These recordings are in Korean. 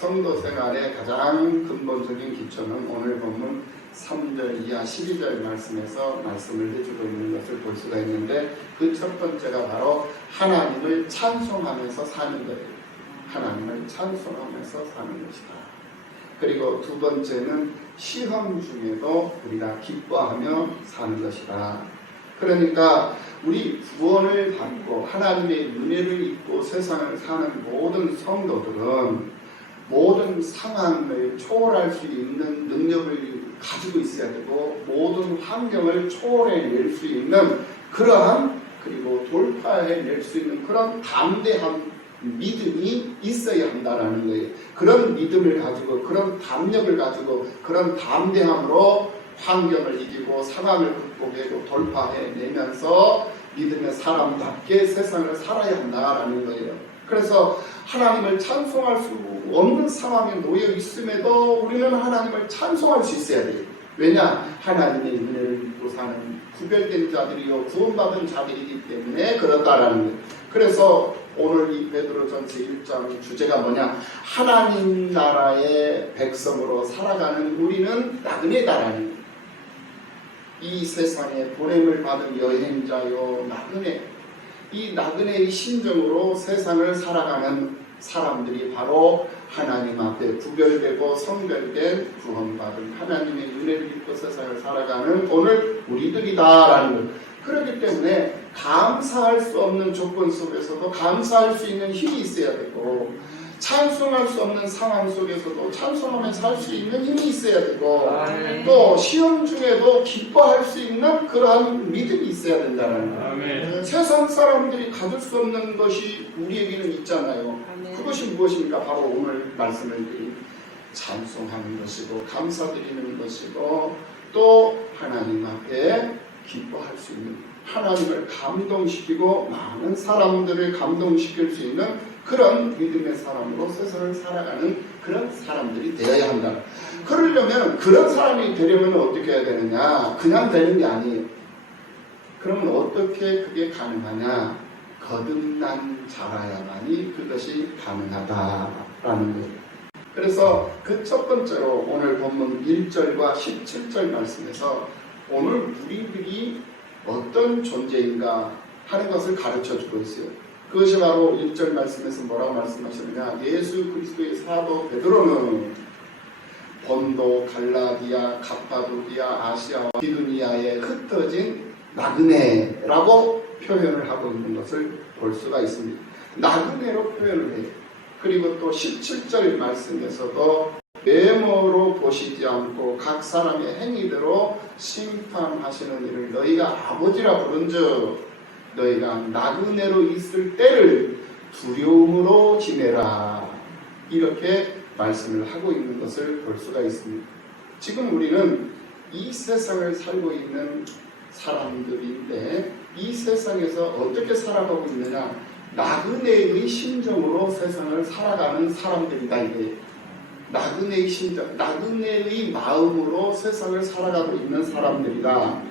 성도 생활의 가장 근본적인 기초는 오늘 본문 3절 이하 12절 말씀에서 말씀을 해주고 있는 것을 볼 수가 있는데, 그 첫 번째가 바로 하나님을 찬송하면서 사는 거예요. 하나님을 찬송하면서 사는 것이다. 그리고 두 번째는 시험 중에도 우리가 기뻐하며 사는 것이다. 그러니까 우리 구원을 받고 하나님의 은혜를 입고 세상을 사는 모든 성도들은 모든 상황을 초월할 수 있는 능력을 가지고 있어야 되고, 모든 환경을 초월해낼 수 있는 그러한, 그리고 돌파해낼 수 있는 그런 담대한 믿음이 있어야 한다는 거예요. 그런 믿음을 가지고, 그런 담력을 가지고, 그런 담대함으로 환경을 이기고 상황을 극복하고 돌파해내면서 믿음의 사람답게 세상을 살아야 한다라는 거예요. 그래서 하나님을 찬송할 수 없는 상황에 놓여 있음에도 우리는 하나님을 찬송할 수 있어야 돼요. 왜냐? 하나님의 은혜를 믿고 사는 구별된 자들이요 구원받은 자들이기 때문에 그렇다라는 거예요. 그래서 오늘 이 베드로전서 1장 주제가 뭐냐? 하나님 나라의 백성으로 살아가는 우리는 나그네다라는 거예요. 이 세상에 보냄을 받은 여행자요 나그네, 이 나그네의 심정으로 세상을 살아가는 사람들이 바로 하나님 앞에 구별되고 성별된 구원받은 하나님의 은혜를 입고 세상을 살아가는 오늘 우리들이다라는 것. 그렇기 때문에 감사할 수 없는 조건 속에서도 감사할 수 있는 힘이 있어야 되고, 찬송할 수 없는 상황 속에서도 찬송하면서 살 수 있는 힘이 있어야 되고, 또 시험 중에도 기뻐할 수 있는 그러한 믿음이 있어야 된다는 거예요. 세상 사람들이 가질 수 없는 것이 우리에게는 있잖아요. 그것이 무엇입니까? 바로 오늘 말씀을 드린 찬송하는 것이고 감사드리는 것이고, 또 하나님 앞에 기뻐할 수 있는, 하나님을 감동시키고 많은 사람들을 감동시킬 수 있는 그런 믿음의 사람으로 세상을 살아가는 그런 사람들이 되어야 한다. 그러려면, 그런 사람이 되려면 어떻게 해야 되느냐? 그냥 되는 게 아니에요. 그러면 어떻게 그게 가능하냐? 거듭난 자라야만이 그것이 가능하다라는 거예요. 그래서 그 첫 번째로 오늘 본문 1절과 17절 말씀에서 오늘 우리들이 어떤 존재인가 하는 것을 가르쳐 주고 있어요. 그것이 바로 1절 말씀에서 뭐라고 말씀하시느냐? 예수 그리스도의 사도 베드로는 본도, 갈라디아, 갑바도기아, 아시아와 비두니아에 흩어진 나그네라고 표현을 하고 있는 것을 볼 수가 있습니다. 나그네로 표현을 해요. 그리고 또 17절 말씀에서도 외모로 보시지 않고 각 사람의 행위대로 심판하시는 이를 너희가 아버지라 부른즉 너희가 나그네로 있을 때를 두려움으로 지내라, 이렇게 말씀을 하고 있는 것을 볼 수가 있습니다. 지금 우리는 이 세상을 살고 있는 사람들인데, 이 세상에서 어떻게 살아가고 있느냐? 나그네의 심정으로 세상을 살아가는 사람들이다. 이게 나그네의 심정, 나그네의 마음으로 세상을 살아가고 있는 사람들이다.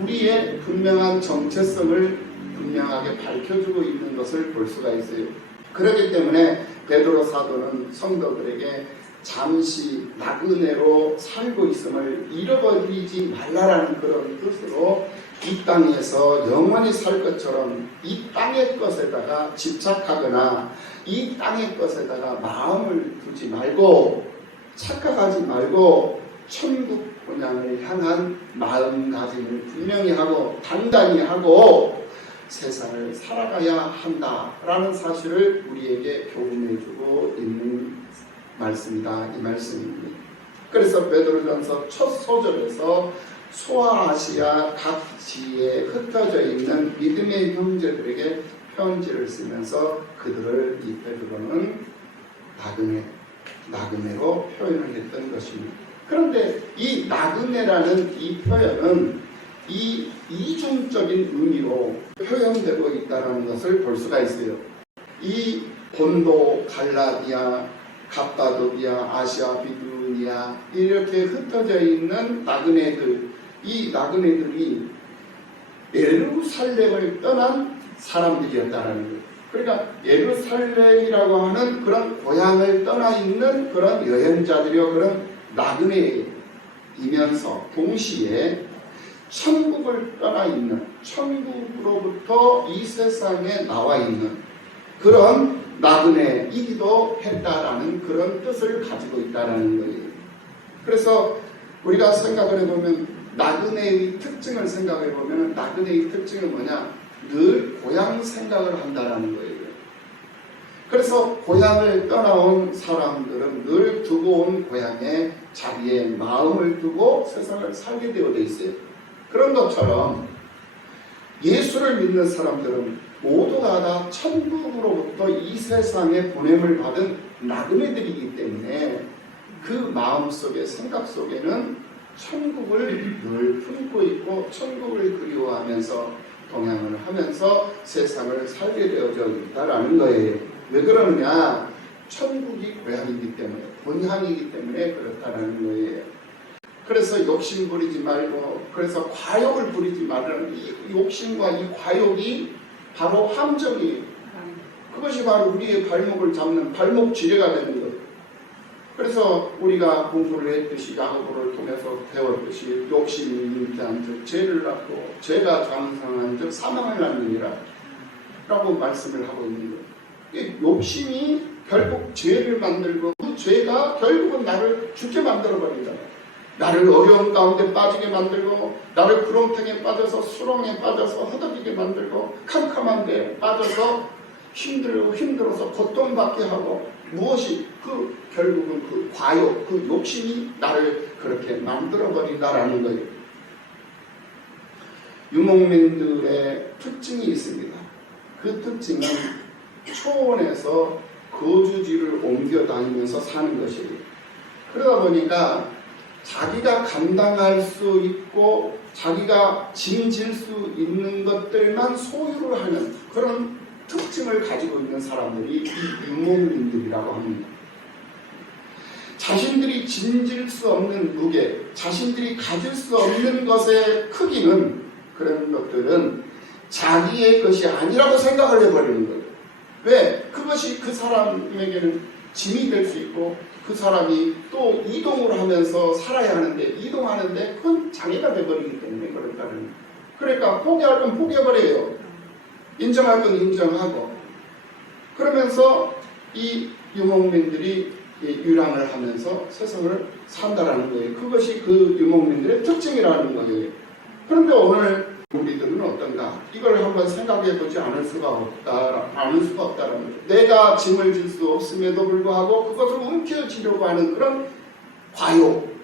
우리의 분명한 정체성을 분명하게 밝혀주고 있는 것을 볼 수가 있어요. 그렇기 때문에 베드로 사도는 성도들에게 잠시 나그네로 살고 있음을 잃어버리지 말라라는 그런 뜻으로 이 땅에서 영원히 살 것처럼 이 땅의 것에다가 집착하거나 이 땅의 것에다가 마음을 두지 말고 착각하지 말고 천국 본향을 향한 마음가짐을 분명히 하고 단단히 하고 세상을 살아가야 한다라는 사실을 우리에게 교훈해주고 있는 말씀이다, 이 말씀입니다. 그래서 베드로전서 첫 소절에서 소아시아 각 지에 흩어져 있는 믿음의 형제들에게 편지를 쓰면서 그들을 이 베드로는 나그네로 표현을 했던 것입니다. 그런데 이 나그네라는 이 표현은 이 이중적인 의미로 표현되고 있다는 것을 볼 수가 있어요. 이 본도, 갈라디아, 갑바도기아, 아시아, 비두니아 이렇게 흩어져 있는 나그네들, 이 나그네들이 예루살렘을 떠난 사람들이었다는 거예요. 그러니까 예루살렘이라고 하는 그런 고향을 떠나 있는 그런 여행자들이요, 그런 나그네이면서 동시에 천국을 떠나 있는, 천국으로부터 이 세상에 나와 있는 그런 나그네이기도 했다라는 그런 뜻을 가지고 있다라는 거예요. 그래서 우리가 생각을 해보면 나그네의 특징을 생각해 보면 나그네의 특징은 뭐냐? 늘 고향 생각을 한다라는 거예요. 그래서 고향을 떠나온 사람들은 늘 두고 온 고향에 자기의 마음을 두고 세상을 살게 되어 있어요. 그런 것처럼 예수를 믿는 사람들은 모두가 다 천국으로부터 이 세상에 보냄을 받은 나그네들이기 때문에 그 마음 속에, 생각 속에는 천국을 늘 품고 있고 천국을 그리워하면서 동행을 하면서 세상을 살게 되어져 있다라는 거예요. 왜 그러느냐? 천국이 고향이기 때문에, 본향이기 때문에 그렇다라는 거예요. 그래서 욕심 부리지 말고, 그래서 과욕을 부리지 말라는, 이 욕심과 이 과욕이 바로 함정이에요. 그것이 바로 우리의 발목을 잡는 발목 지뢰가 되는 거예요. 그래서 우리가 공부를 했듯이 야고보를 통해서 배웠듯이 욕심이 잉태한 즉 죄를 낳고 죄가 장성한 즉 사망을 낳느니라 라고 말씀을 하고 있는 거예요. 욕심이 결국 죄를 만들고 그 죄가 결국은 나를 죽게 만들어버린다. 나를 어려운 가운데 빠지게 만들고 나를 구렁텅이에 빠져서 수렁에 빠져서 허덕이게 만들고 캄캄한 데에 빠져서 힘들어서 고통받게 하고 무엇이 결국은 그 과욕, 그 욕심이 나를 그렇게 만들어버린다라는 거예요. 유목민들의 특징이 있습니다. 그 특징은 초원에서 거주지를 옮겨 다니면서 사는 것이에요. 그러다 보니까 자기가 감당할 수 있고 자기가 짐질 수 있는 것들만 소유를 하는 그런 특징을 가지고 있는 사람들이 이 유목민들이라고 합니다. 자신들이 짐질 수 없는 무게, 자신들이 가질 수 없는 것의 크기는, 그런 것들은 자기의 것이 아니라고 생각을 해버리는 거예요. 왜? 그것이 그 사람에게는 짐이 될 수 있고 그 사람이 또 이동을 하면서 살아야 하는데 이동하는데 그건 장애가 돼버리기 때문에 그렇다는 거예요. 그러니까 포기할 건 포기해버려요. 인정할 건 인정하고 그러면서 이 유목민들이 유랑을 하면서 세상을 산다라는 거예요. 그것이 그 유목민들의 특징이라는 거예요. 그런데 오늘 우리들은 어떤가? 이걸 한번 생각해보지 않을 수가 없다라는 거예요. 내가 짐을 질 수 없음에도 불구하고 그것을 움켜쥐려고 하는 그런 과욕,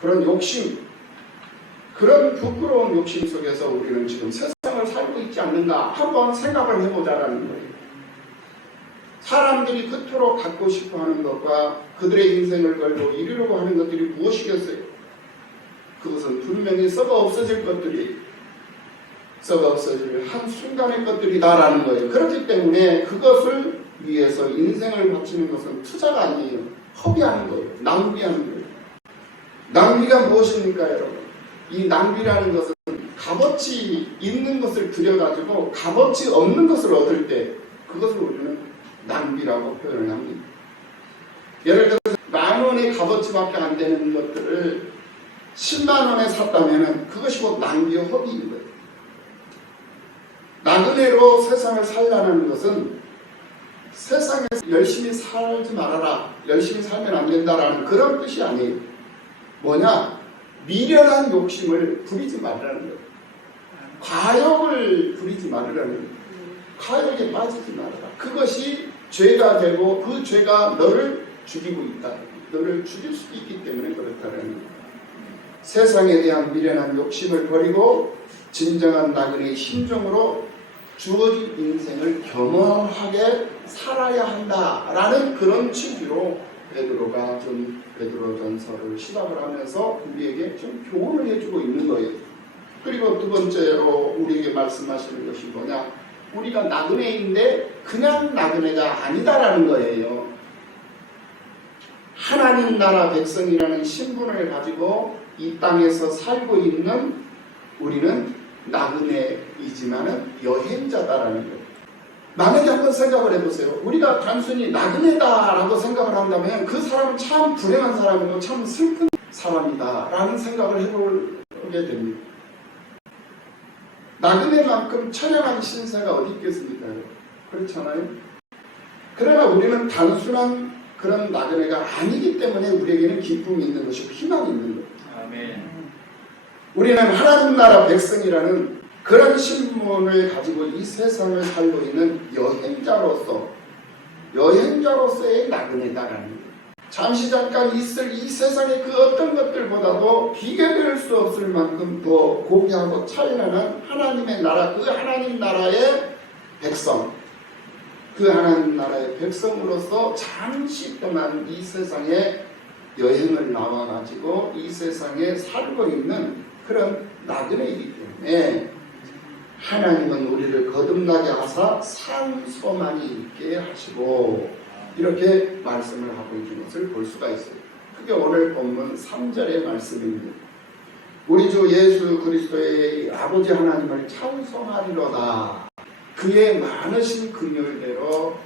그런 욕심, 그런 부끄러운 욕심 속에서 우리는 지금 세상을 살고 있지 않는가 한번 생각을 해보자라는 거예요. 사람들이 그토록 갖고 싶어하는 것과 그들의 인생을 걸고 이루려고 하는 것들이 무엇이겠어요? 그것은 분명히 썩어 없어질 것들이, 썩어 없어질 한순간의 것들이다라는 거예요. 그렇기 때문에 그것을 위해서 인생을 바치는 것은 투자가 아니에요. 허비하는 거예요. 낭비하는 거예요. 낭비가 무엇입니까, 여러분? 이 낭비라는 것은 값어치 있는 것을 들여가지고 값어치 없는 것을 얻을 때 그것을 우리는 낭비라고 표현을 합니다. 예를 들어서 10,000원의 값어치밖에 안 되는 것들을 10만 원에 샀다면 그것이 곧 낭비와 허비인 거예요. 나그네로 세상을 살라는 것은 세상에서 열심히 살지 말아라, 열심히 살면 안 된다라는 그런 뜻이 아니에요. 뭐냐? 미련한 욕심을 부리지 말라는 거예요. 과욕을 부리지 말라는 거예요. 과욕에 빠지지 말아라. 그것이 죄가 되고 그 죄가 너를 죽이고 있다. 너를 죽일 수 있기 때문에 그렇다는 거예요. 세상에 대한 미련한 욕심을 버리고 진정한 나그네의 심정으로 주어진 인생을 겸허하게 살아야 한다라는 그런 취지로 베드로가 좀 베드로전서를 시작을 하면서 우리에게 좀 교훈을 해주고 있는 거예요. 그리고 두 번째로 우리에게 말씀하시는 것이 뭐냐? 우리가 나그네인데 그냥 나그네가 아니다라는 거예요. 하나님 나라 백성이라는 신분을 가지고 이 땅에서 살고 있는 우리는 나그네이지만은 여행자다라는 거예요. 만약에 한번 생각을 해보세요. 우리가 단순히 나그네다라고 생각을 한다면 그 사람은 참 불행한 사람이고 참 슬픈 사람이다라는 생각을 해보게 됩니다. 나그네만큼 처량한 신세가 어디 있겠습니까? 그렇잖아요. 그러나 우리는 단순한 그런 나그네가 아니기 때문에 우리에게는 기쁨이 있는 것이고 희망이 있는 거예요. 아멘. 우리는 하나님 나라 백성이라는 그런 신분을 가지고 이 세상을 살고 있는 여행자로서의 나그네다라는 거예요. 잠시 잠깐 있을 이 세상의 그 어떤 것들보다도 비교될 수 없을 만큼 더 고귀하고 찬란한 하나님의 나라, 그 하나님 나라의 백성, 그 하나님 나라의 백성으로서 잠시 동안 이 세상에 여행을 나와가지고 이 세상에 살고 있는 그런 나그네이기 때문에 하나님은 우리를 거듭나게 하사 산 소망이 있게 하시고 이렇게 말씀을 하고 있는 것을 볼 수가 있어요. 그게 오늘 본문 3절의 말씀입니다. 우리 주 예수 그리스도의 아버지 하나님을 찬송하리로다. 그의 많으신 긍휼대로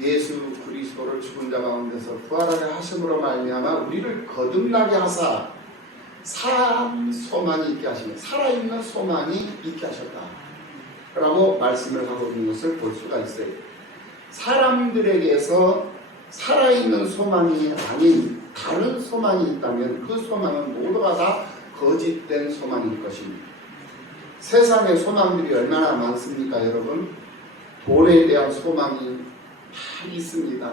예수 그리스도를 죽은 자 가운데서 부활하게 하심으로 말미암아 우리를 거듭나게 하사 산 소망이 있게 하시며 살아있는 소망이 있게 하셨다 라고 말씀을 하고 있는 것을 볼 수가 있어요. 사람들에게서 살아있는 소망이 아닌 다른 소망이 있다면 그 소망은 모두가 다 거짓된 소망일 것입니다. 세상의 소망들이 얼마나 많습니까, 여러분? 돈에 대한 소망이 다 있습니다.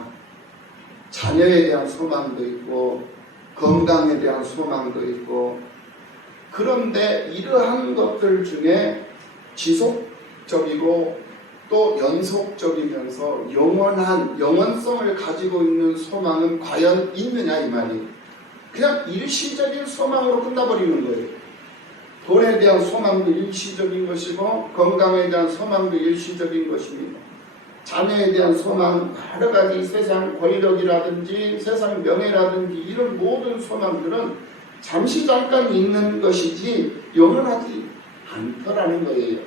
자녀에 대한 소망도 있고 건강에 대한 소망도 있고, 그런데 이러한 것들 중에 지속적이고 또 연속적이면서 영원한 영원성을 가지고 있는 소망은 과연 있느냐 이 말이에요. 그냥 일시적인 소망으로 끝나버리는 거예요. 돈에 대한 소망도 일시적인 것이고 건강에 대한 소망도 일시적인 것입니다. 자녀에 대한 소망, 여러 가지 세상 권력이라든지 세상 명예라든지 이런 모든 소망들은 잠시 잠깐 있는 것이지 영원하지 않더라는 거예요.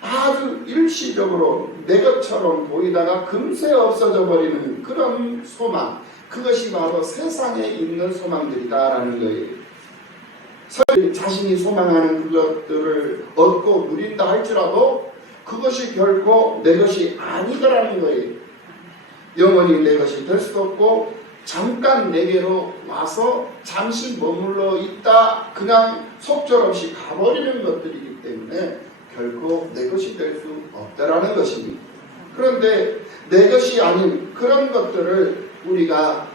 아주 일시적으로 내 것처럼 보이다가 금세 없어져 버리는 그런 소망, 그것이 바로 세상에 있는 소망들이다라는 거예요. 자신이 소망하는 그것들을 얻고 누린다 할지라도 그것이 결코 내 것이 아니더라는 거예요. 영원히 내 것이 될 수도 없고 잠깐 내게로 와서 잠시 머물러 있다 그냥 속절없이 가버리는 것들이기 때문에 결코 내 것이 될 수 없다라는 것입니다. 그런데 내 것이 아닌 그런 것들을 우리가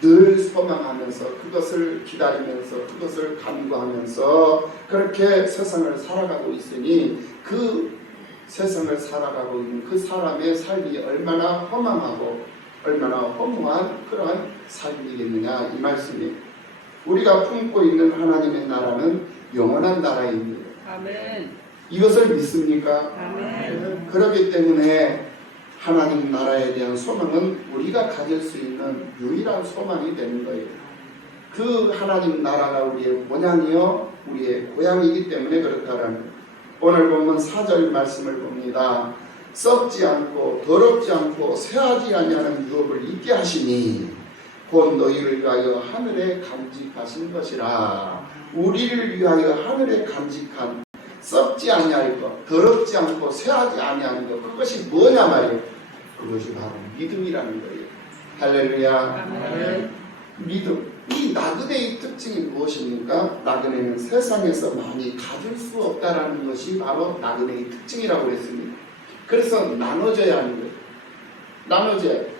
늘 소망하면서 그것을 기다리면서 그것을 간구하면서 그렇게 세상을 살아가고 있으니 그 세상을 살아가고 있는 그 사람의 삶이 얼마나 허망하고 얼마나 허무한 그러한 삶이겠느냐 이 말씀이에요. 우리가 품고 있는 하나님의 나라는 영원한 나라입니다. 아멘. 이것을 믿습니까? 아멘. 그렇기 때문에 하나님 나라에 대한 소망은 우리가 가질 수 있는 유일한 소망이 되는 거예요. 그 하나님 나라가 우리의 본향이요 우리의 고향이기 때문에 그렇다라는 거예요. 오늘 보면 4절 말씀을 봅니다. 썩지 않고 더럽지 않고 쇠하지 아니하는 유업을 있게 하시니 곧 너희를 위하여 하늘에 간직하신 것이라. 우리를 위하여 하늘에 간직한 썩지 아니할 것, 더럽지 않고 쇠하지 아니하는 것, 그것이 뭐냐 말이에요. 그것이 바로 믿음이라는 거예요. 할렐루야. 아멘. 믿음. 이 나그네의 특징이 무엇입니까? 나그네는 세상에서 많이 가질 수 없다라는 것이 바로 나그네의 특징이라고 했습니다. 그래서 나눠져야 하는 거예요. 나눠져야 해요.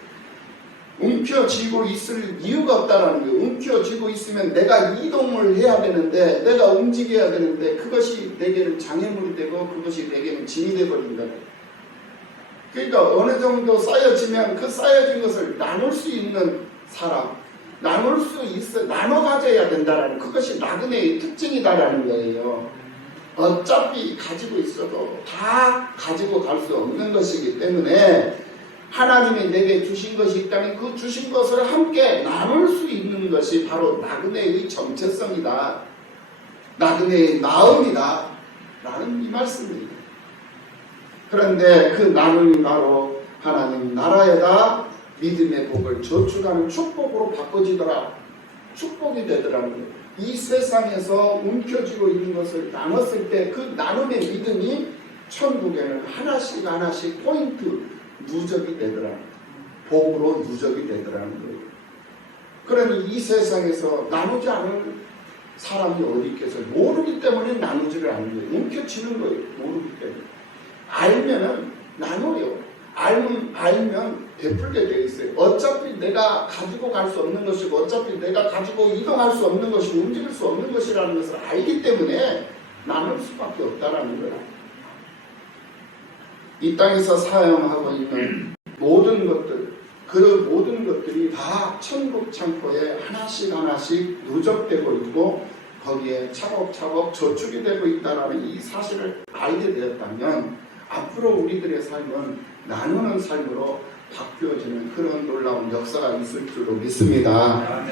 움켜쥐고 있을 이유가 없다라는 거예요. 움켜쥐고 있으면 내가 이동을 해야 되는데 내가 움직여야 되는데 그것이 내게는 장애물이 되고 그것이 내게는 짐이 되어버린다. 그러니까 어느 정도 쌓여지면 그 쌓여진 것을 나눌 수 있는 사람, 나눌 수 있어 나눠 가져야 된다라는 그것이 나그네의 특징이다라는 거예요. 어차피 가지고 있어도 다 가지고 갈 수 없는 것이기 때문에 하나님이 내게 주신 것이 있다면 그 주신 것을 함께 나눌 수 있는 것이 바로 나그네의 정체성이다. 나그네의 마음이다. 라는 이 말씀입니다. 그런데 그 나눔이 바로 하나님 나라에다 믿음의 복을 저축하는 축복으로 바꿔지더라. 축복이 되더라는 거예요. 이 세상에서 움켜쥐고 있는 것을 나눴을 때 그 나눔의 믿음이 천국에는 하나씩 하나씩 포인트 누적이 되더라. 복으로 누적이 되더라는 거예요. 그러니 이 세상에서 나누지 않을 사람이 어디 있겠어요? 모르기 때문에 나누지를 않는 거예요. 움켜쥐는 거예요. 모르기 때문에. 알면은 나눠요. 알면 베풀게 되어 있어요. 어차피 내가 가지고 갈 수 없는 것이고 어차피 내가 가지고 이동할 수 없는 것이고 움직일 수 없는 것이라는 것을 알기 때문에 나눌 수밖에 없다라는 거야. 이 땅에서 사용하고 있는 모든 것들, 그 모든 것들이 다 천국 창고에 하나씩 하나씩 누적되고 있고 거기에 차곡차곡 저축이 되고 있다는 이 사실을 알게 되었다면 앞으로 우리들의 삶은 나누는 삶으로 바뀌어지는 그런 놀라운 역사가 있을 줄로 믿습니다.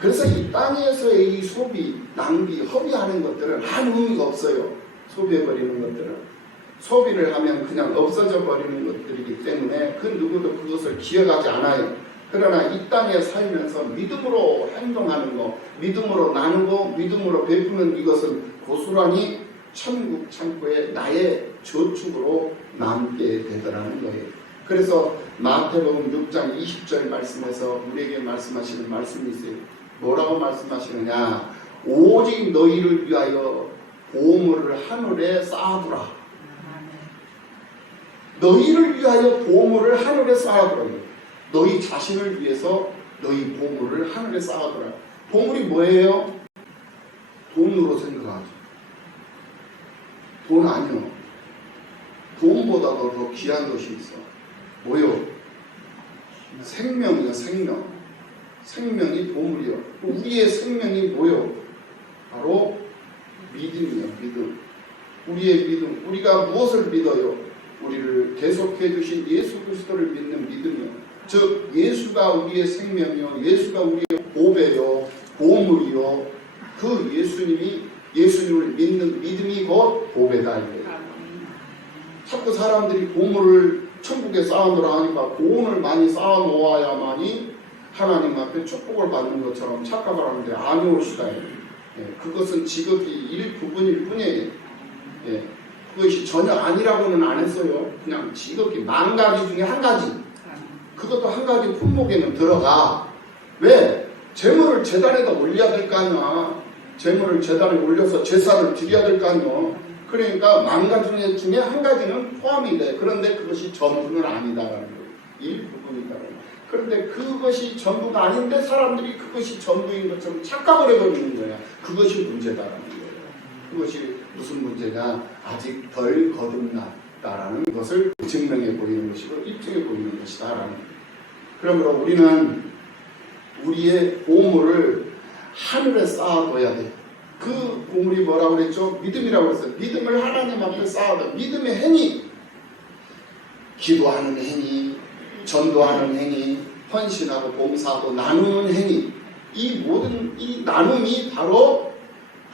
그래서 이 땅에서의 이 소비, 낭비, 허비하는 것들은 아무 의미가 없어요. 소비해버리는 것들은. 소비를 하면 그냥 없어져 버리는 것들이기 때문에 그 누구도 그것을 기억하지 않아요. 그러나 이 땅에 살면서 믿음으로 행동하는 것, 믿음으로 나누고 믿음으로 베푸는 이것은 고스란히 천국 창고에 나의 저축으로 남게 되더라는 거예요. 그래서 마태복음 6장 20절 말씀에서 우리에게 말씀하시는 말씀이 있어요. 뭐라고 말씀하시느냐? 오직 너희를 위하여 보물을 하늘에 쌓아두라. 너희를 위하여 보물을 하늘에 쌓아두라. 너희 자신을 위해서 너희 보물을 하늘에 쌓아두라. 보물이 뭐예요? 돈으로 생각하죠. 돈 아니요. 돈보다도 더 귀한 것이 있어. 뭐요? 생명이요. 생명. 생명이 보물이요. 우리의 생명이 뭐요? 바로 믿음이요. 믿음. 우리의 믿음. 우리가 무엇을 믿어요? 우리를 계속해 주신 예수 그리스도를 믿는 믿음이요. 즉 예수가 우리의 생명이요. 예수가 우리의 보배요. 보물이요. 그 예수님을 믿는 믿음이 곧 보배다. 자꾸 사람들이 보물을 천국에 쌓아놓으라 하니까 돈을 많이 쌓아놓아야만이 하나님 앞에 축복을 받는 것처럼 착각을 하는데 아니올수다. 그것은 지극히 일부분일 뿐이에요. 그것이 전혀 아니라고는 안 했어요. 그냥 지극히 만 가지 중에 한 가지. 그것도 한 가지 품목에는 들어가. 왜? 재물을 제단에다 올려야 될 거 아니야. 재물을 제단에 올려서 제사를 드려야 될 거 아니야. 그러니까 만 가지 중에 한 가지는 포함이 돼. 그런데 그것이 전부는 아니다라는 거예요. 일부분이다. 그런데 그것이 전부가 아닌데 사람들이 그것이 전부인 것처럼 착각을 해버리는 거야. 그것이 문제다라는 거예요. 그것이 무슨 문제냐? 아직 덜 거듭났다라는 것을 증명해 보이는 것이고 입증해 보이는 것이다라는 거예요. 그러므로 우리는 우리의 보물을 하늘에 쌓아둬야 돼. 그 보물이 뭐라고 그랬죠? 믿음이라고 그랬어요. 믿음을 하나님 앞에 쌓아둬. 믿음의 행위, 기도하는 행위, 전도하는 행위, 헌신하고 봉사하고 나누는 행위, 이 모든 이 나눔이 바로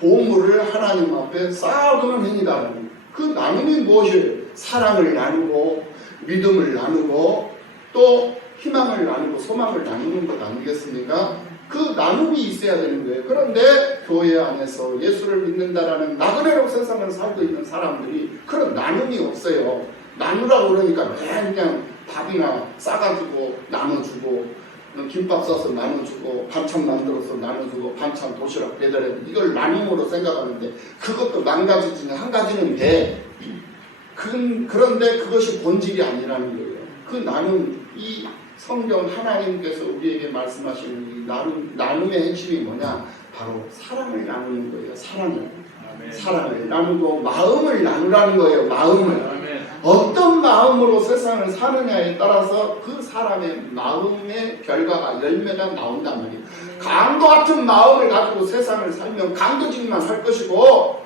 보물을 하나님 앞에 쌓아두는 행위다. 그 나눔이 무엇이에요? 사랑을 나누고 믿음을 나누고 또 희망을 나누고 소망을 나누는 것 아니겠습니까? 그 나눔이 있어야 되는 거예요. 그런데 교회 안에서 예수를 믿는다라는 나그네로 세상을 살고 있는 사람들이 그런 나눔이 없어요. 나누라고 그러니까 그냥 밥이나 싸가지고 나눠주고 김밥 싸서 나눠주고 반찬 만들어서 나눠주고 반찬 도시락 배달해서 이걸 나눔으로 생각하는데 그것도 만 가지 중에 한 가지는 돼. 그런데 그것이 본질이 아니라는 거예요. 그 나눔, 이 성경 하나님께서 우리에게 말씀하시는 이 나눔의 핵심이 뭐냐? 바로 사랑을 나누는 거예요. 사랑을 나누고 마음을 나누라는 거예요. 마음을. 어떤 마음으로 세상을 사느냐에 따라서 그 사람의 마음의 결과가 열매가 나온단 말이에요. 강도 같은 마음을 가지고 세상을 살면 강도짓만 살 것이고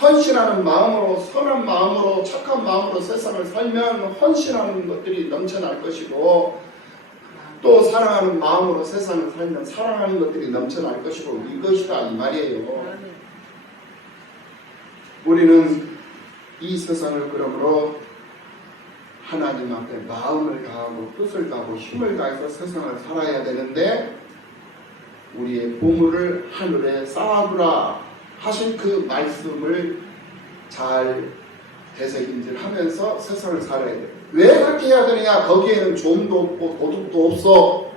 헌신하는 마음으로 선한 마음으로 착한 마음으로 세상을 살면 헌신하는 것들이 넘쳐날 것이고 또 사랑하는 마음으로 세상을 살면 사랑하는 것들이 넘쳐날 것이고 이것이다 이 말이에요. 우리는 이 세상을 그러므로 하나님 앞에 마음을 다하고 뜻을 다하고 힘을 다해서 세상을 살아야 되는데 우리의 보물을 하늘에 쌓아두라 하신 그 말씀을 잘 되새김질하면서 세상을 살아야 돼. 왜 그렇게 해야 되느냐? 거기에는 조음도 없고 도둑도 없어.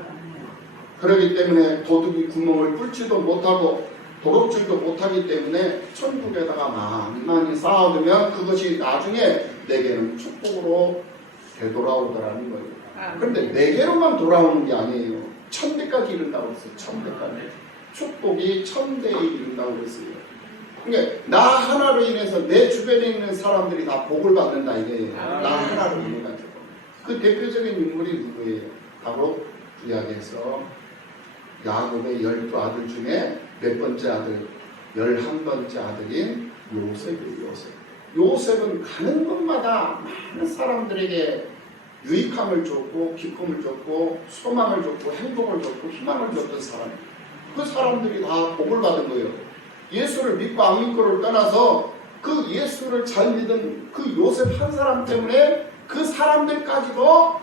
그렇기 때문에 도둑이 구멍을 뚫지도 못하고 도둑질도 못하기 때문에 천국에다가 많이 쌓아두면 그것이 나중에 내게는 축복으로 되돌아오더라는 거예요. 그런데 내게로만 돌아오는 게 아니에요. 천대까지 이른다고 했어요. 천대까지. 축복이 천대에 이른다고 했어요. 그러니까 나 하나로 인해서 내 주변에 있는 사람들이 다 복을 받는다 이거예요. 나 하나로 인해 가지고. 그 대표적인 인물이 누구예요? 바로 구약에서 야곱의 12아들 중에 몇 번째 아들? 11번째 아들인 요셉이에요. 요셉은 가는 곳마다 많은 사람들에게 유익함을 줬고 기쁨을 줬고 소망을 줬고 행복을 줬고 희망을 줬던 사람. 그 사람들이 다 복을 받은 거예요. 예수를 믿고 안 믿고를 떠나서 그 예수를 잘 믿은 그 요셉 한 사람 때문에 그 사람들까지도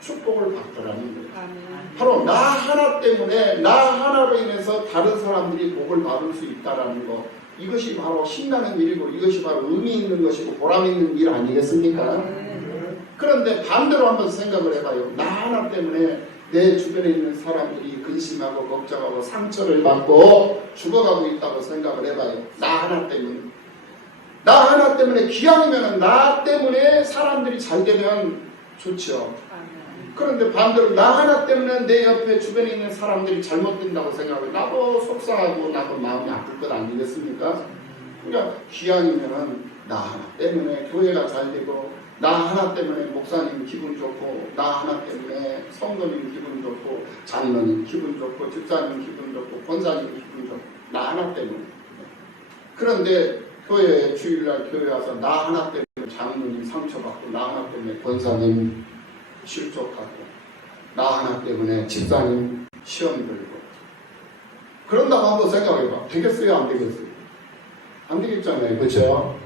축복을 받더라는 거예요. 바로 나 하나 때문에 나 하나로 인해서 다른 사람들이 복을 받을 수 있다라는 거, 이것이 바로 신나는 일이고 이것이 바로 의미 있는 것이고 보람 있는 일 아니겠습니까? 그런데 반대로 한번 생각을 해봐요. 나 하나 때문에 내 주변에 있는 사람들이 근심하고 걱정하고 상처를 받고 죽어가고 있다고 생각을 해봐요. 나 하나 때문에. 나 하나 때문에 기왕이면 나 때문에 사람들이 잘 되면 좋죠. 그런데 반대로 나 하나 때문에 내 옆에 주변에 있는 사람들이 잘못된다고 생각하면 나도 속상하고 나도 마음이 아플 것 아니겠습니까? 그러니까 기왕이면 나 하나 때문에 교회가 잘 되고 나 하나 때문에 목사님 기분 좋고 나 하나 때문에 성도님 기분 좋고 장로님 기분 좋고 집사님 기분 좋고 권사님 기분 좋고 나 하나 때문에. 그런데 교회 주일날 교회 와서 나 하나 때문에 장로님 상처받고 나 하나 때문에 권사님 실족하고 나 하나 때문에 집사님 시험 들고 그런다고 한번 생각해봐. 되겠어요? 안 되겠어요? 안 되겠잖아요. 그렇죠?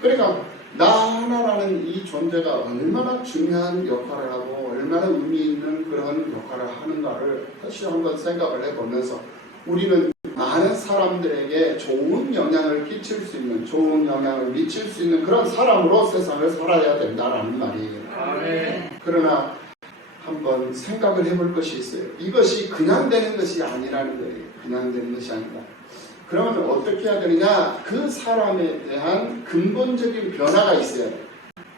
그러니까 나 하나라는 이 존재가 얼마나 중요한 역할을 하고 얼마나 의미 있는 그런 역할을 하는가를 다시 한번 생각을 해보면서 우리는 많은 사람들에게 좋은 영향을 끼칠 수 있는, 좋은 영향을 미칠 수 있는 그런 사람으로 세상을 살아야 된다라는 말이에요. 그러나 한번 생각을 해볼 것이 있어요. 이것이 그냥 되는 것이 아니라는 거예요. 그냥 되는 것이 아니라. 그러면 어떻게 해야 되느냐? 그 사람에 대한 근본적인 변화가 있어야 돼요.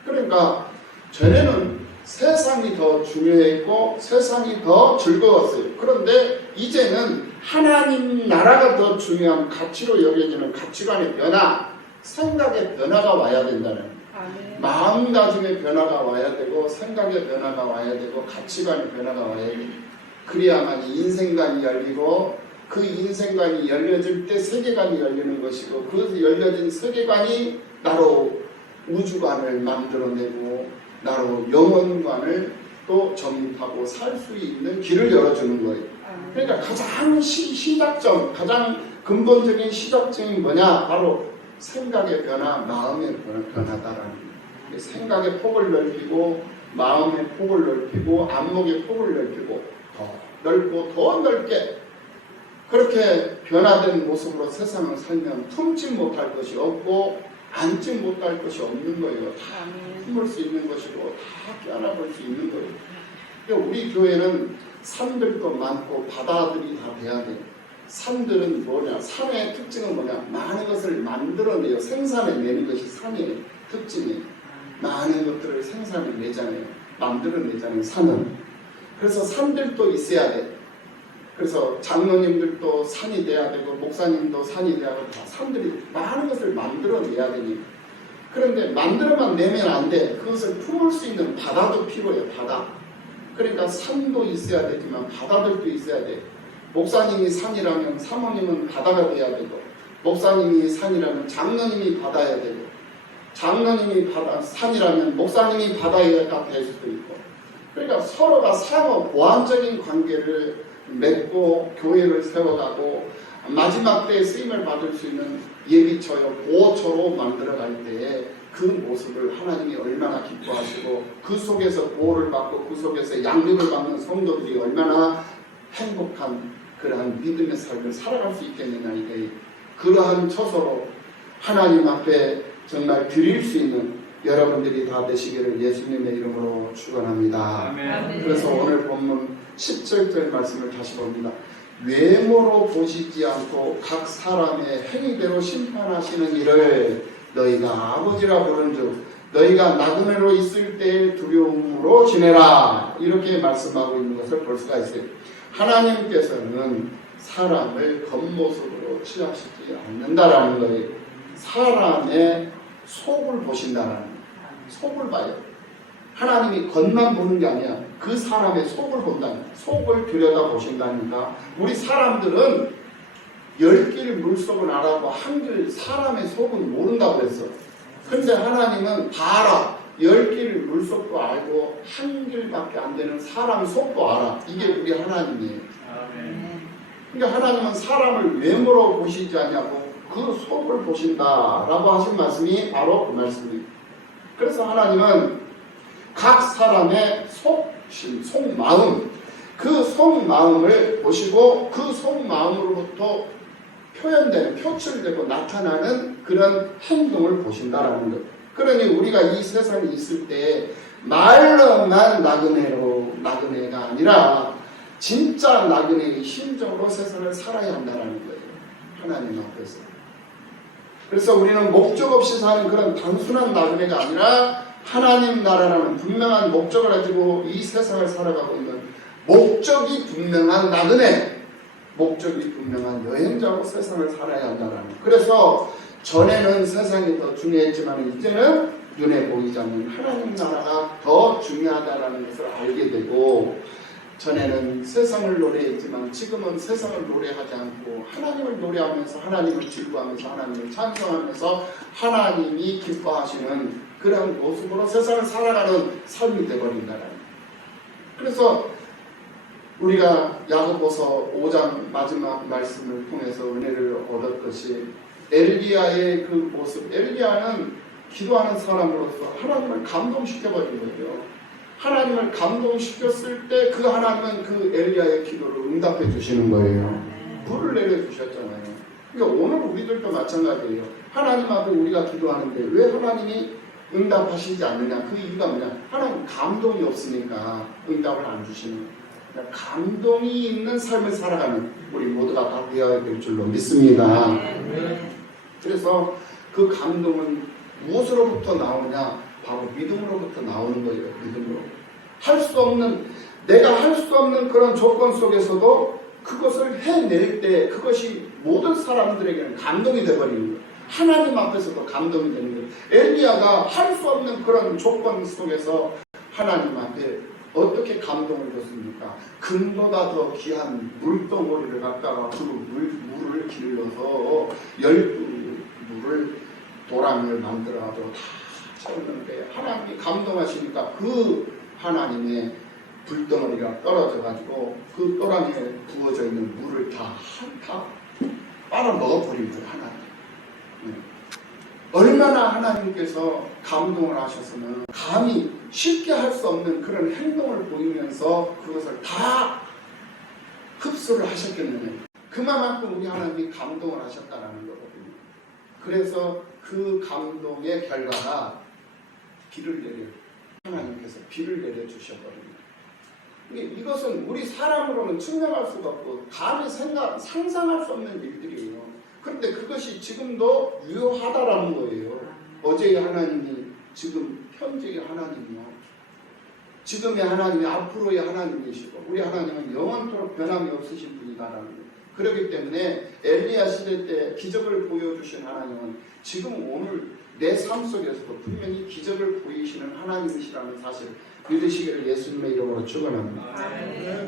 그러니까 전에는 세상이 더 중요했고 세상이 더 즐거웠어요. 그런데 이제는 하나님 나라가 더 중요한 가치로 여겨지는 가치관의 변화, 생각의 변화가 와야 된다는 거예요. 마음가짐의 변화가 와야 되고 생각의 변화가 와야 되고 가치관의 변화가 와야 돼요. 그래야만 인생관이 열리고 그 인생관이 열려질 때 세계관이 열리는 것이고 그 열려진 세계관이 나로 우주관을 만들어내고 나로 영혼관을 또 정립하고 살 수 있는 길을 열어주는 거예요. 그러니까 가장 시작점, 가장 근본적인 시작점이 뭐냐? 바로 생각의 변화, 마음의 변화다라는 거예요. 생각의 폭을 넓히고 마음의 폭을 넓히고 안목의 폭을 넓히고 더 넓고 더 넓게 그렇게 변화된 모습으로 세상을 살면 품지 못할 것이 없고 안지 못할 것이 없는 거예요. 다 품을 수 있는 것이고 다 껴안아볼 수 있는 거예요. 그러니까 우리 교회는 산들도 많고 바다들이 다 돼야 돼요. 산들은 뭐냐? 산의 특징은 뭐냐? 많은 것을 만들어내요. 생산해내는 것이 산의 특징이에요. 많은 것들을 생산해내잖아요. 만들어내잖아요. 산은. 그래서 산들도 있어야 돼요. 그래서 장로님들도 산이 돼야 되고 목사님도 산이 돼야 되고 다 산들이 많은 것을 만들어내야 되니 그런데 만들어만 내면 안 돼. 그것을 품을 수 있는 바다도 필요해요. 바다. 그러니까 산도 있어야 되지만 바다들도 있어야 돼. 목사님이 산이라면 사모님은 바다가 돼야 되고 목사님이 산이라면 장로님이 바다야 되고 장로님이 산이라면 목사님이 바다가 될 수도 있고 그러니까 서로가 상호 보완적인 관계를 맺고 교회를 세워가고 마지막 때에 쓰임을 받을 수 있는 예비처요 보호처로 만들어갈 때에 그 모습을 하나님이 얼마나 기뻐하시고 그 속에서 보호를 받고 그 속에서 양육을 받는 성도들이 얼마나 행복한 그러한 믿음의 삶을 살아갈 수 있겠느냐. 이게 그러한 처소로 하나님 앞에 정말 드릴 수 있는 여러분들이 다 되시기를 예수님의 이름으로 축원합니다. 아멘. 그래서 오늘 본문 17절 말씀을 다시 봅니다. 외모로 보시지 않고 각 사람의 행위대로 심판하시는 일을 너희가 아버지라 부른즉 너희가 나그네로 있을 때 두려움으로 지내라. 이렇게 말씀하고 있는 것을 볼 수가 있어요. 하나님께서는 사람을 겉모습으로 취하시지 않는다라는 거예요. 사람의 속을 보신다라는 거예요. 속을 봐요. 하나님이 겉만 보는 게 아니야. 그 사람의 속을 본다는 거예요. 속을 들여다 보신다니까. 우리 사람들은 10길 물속은 알아도 한길 사람의 속은 모른다고 그랬어. 근데 하나님은 다 알아. 10길 물속도 알고 한 길밖에 안 되는 사람 속도 알아. 이게 우리 하나님이에요. 그러니까 하나님은 사람을 외모로 보시지 않냐고 그 속을 보신다라고 하신 말씀이 바로 그 말씀이에요. 그래서 하나님은 각 사람의 속마음, 그 속마음을 보시고 그 속마음으로부터 표현되는, 표출되고 나타나는 그런 행동을 보신다라는 것. 그러니 우리가 이 세상에 있을 때 말로만 나그네가 아니라 진짜 나그네의 심정으로 세상을 살아야 한다는 거예요. 하나님 앞에서. 그래서 우리는 목적 없이 사는 그런 단순한 나그네가 아니라 하나님 나라라는 분명한 목적을 가지고 이 세상을 살아가고 있는 목적이 분명한 나그네, 목적이 분명한 여행자로 세상을 살아야 한다는 거예요. 그래서 전에는 세상이 더 중요했지만 이제는 눈에 보이지 않는 하나님 나라가 더 중요하다는 것을 알게 되고, 전에는 세상을 노래했지만 지금은 세상을 노래하지 않고 하나님을 노래하면서 하나님을 즐거워하면서 하나님을 찬송하면서 하나님이 기뻐하시는 그런 모습으로 세상을 살아가는 삶이 되어버린다는 거예요. 그래서 우리가 야고보서 5장 마지막 말씀을 통해서 은혜를 얻었듯이 엘리야의 그 모습, 엘리야는 기도하는 사람으로서 하나님을 감동시켜버린 거예요. 하나님을 감동시켰을 때 그 하나님은 그 엘리야의 기도를 응답해 주시는 거예요. 불을 내려주셨잖아요. 그러니까 오늘 우리들도 마찬가지예요. 하나님 앞에 우리가 기도하는데 왜 하나님이 응답하시지 않느냐? 그 이유가 뭐냐? 하나님 감동이 없으니까 응답을 안 주시는 거예요. 그러니까 감동이 있는 삶을 살아가는 우리 모두가 다 되어야 될 줄로 믿습니다. 그래서 그 감동은 무엇으로부터 나오냐? 바로 믿음으로부터 나오는 거예요. 믿음으로. 할 수 없는, 내가 할 수 없는 그런 조건 속에서도 그것을 해낼 때 그것이 모든 사람들에게는 감동이 되어버리는 거예요. 하나님 앞에서도 감동이 되는 거예요. 엘리야가 할 수 없는 그런 조건 속에서 하나님 앞에 어떻게 감동을 줬습니까? 금보다 더 귀한 물덩어리를 갖다가 그 물을 길러서 12물을 도랑을 만들어가지고 다 채웠는데 하나님이 감동하시니까 그 하나님의 불덩어리가 떨어져가지고 그 도랑에 부어져 있는 물을 다 빨아먹어버린 거예요. 하나님. 얼마나 하나님께서 감동을 하셔서는 감히 쉽게 할 수 없는 그런 행동을 보이면서 그것을 다 흡수를 하셨겠느냐. 그만큼 우리 하나님이 감동을 하셨다라는 거거든요. 그래서 그 감동의 결과가 하나님께서 비를 내려주셔버립니다. 이것은 우리 사람으로는 측량할 수가 없고 감히 상상할 수 없는 일들이에요. 그런데 그것이 지금도 유효하다라는 거예요. 어제의 하나님이 지금 현재의 하나님이요. 지금의 하나님이 앞으로의 하나님이시고 우리 하나님은 영원토록 변함이 없으신 분이다라는 거예요. 그렇기 때문에 엘리야 시대 때 기적을 보여주신 하나님은 지금 오늘 내 삶 속에서도 분명히 기적을 보이시는 하나님이시라는 사실 믿으시기를 예수님의 이름으로 축원합니다.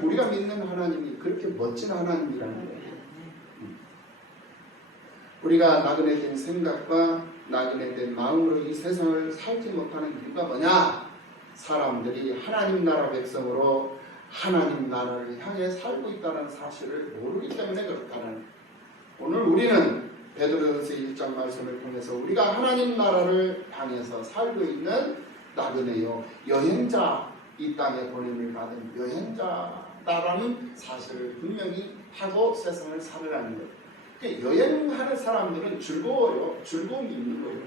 우리가 믿는 하나님이 그렇게 멋진 하나님이라는 거예요. 우리가 나그네된 생각과 나그네된 마음으로 이 세상을 살지 못하는 이유가 뭐냐? 사람들이 하나님 나라 백성으로 하나님 나라를 향해 살고 있다는 사실을 모르기 때문에 그렇다는. 오늘 우리는 베드로전서 1장 말씀을 통해서 우리가 하나님 나라를 향해서 살고 있는 나그네요, 여행자, 이 땅에 보냄을 받은 여행자라는 사실을 분명히 하고 세상을 살아가는 거예요. 그러니까 여행하는 사람들은 즐거워요. 즐거움이 있는 거예요.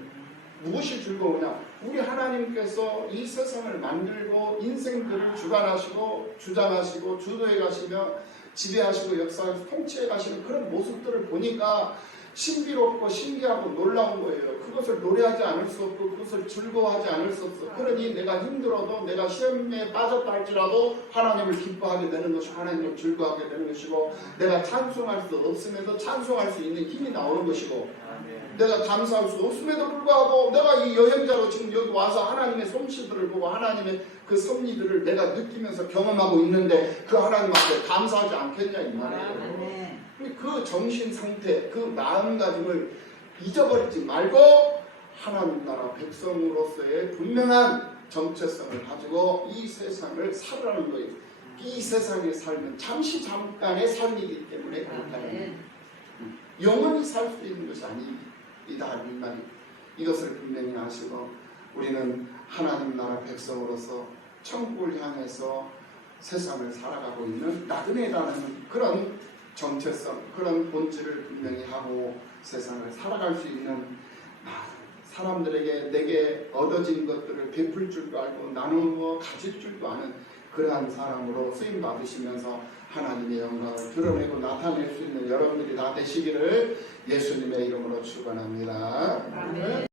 무엇이 즐거우냐? 우리 하나님께서 이 세상을 만들고 인생들을 주관하시고 주장하시고 주도해 가시며 지배하시고 역사하시고 통치해 가시는 그런 모습들을 보니까 신비롭고 신기하고 놀라운 거예요. 그것을 노래하지 않을 수 없고 그것을 즐거워하지 않을 수 없어. 그러니 내가 힘들어도 내가 시험에 빠졌다 할지라도 하나님을 기뻐하게 되는 것이고 하나님을 즐거워하게 되는 것이고, 내가 찬송할 수 없음에도 찬송할 수 있는 힘이 나오는 것이고, 내가 감사할 수 없음에도 불구하고 내가 이 여행자로 지금 여기 와서 하나님의 솜씨들을 보고 하나님의 그 섭리들을 내가 느끼면서 경험하고 있는데 그 하나님 앞에 감사하지 않겠냐 이 말이에요. 그 정신 상태, 그 마음가짐을 잊어버리지 말고 하나님 나라 백성으로서의 분명한 정체성을 가지고 이 세상을 살아가는 거예요. 이 세상의 삶은 잠깐의 삶이기 때문에 그렇다는 거예요. 영원히 살 수 있는 것이 아니다 이 말이. 이것을 분명히 아시고 우리는 하나님 나라 백성으로서 천국을 향해서 세상을 살아가고 있는 나그네라는 그런 정체성, 그런 본질을 분명히 하고 세상을 살아갈 수 있는, 사람들에게 내게 얻어진 것들을 베풀 줄도 알고 나누어 가질 줄도 아는 그러한 사람으로 쓰임 받으시면서 하나님의 영광을 드러내고 나타낼 수 있는 여러분들이 다 되시기를 예수님의 이름으로 축원합니다.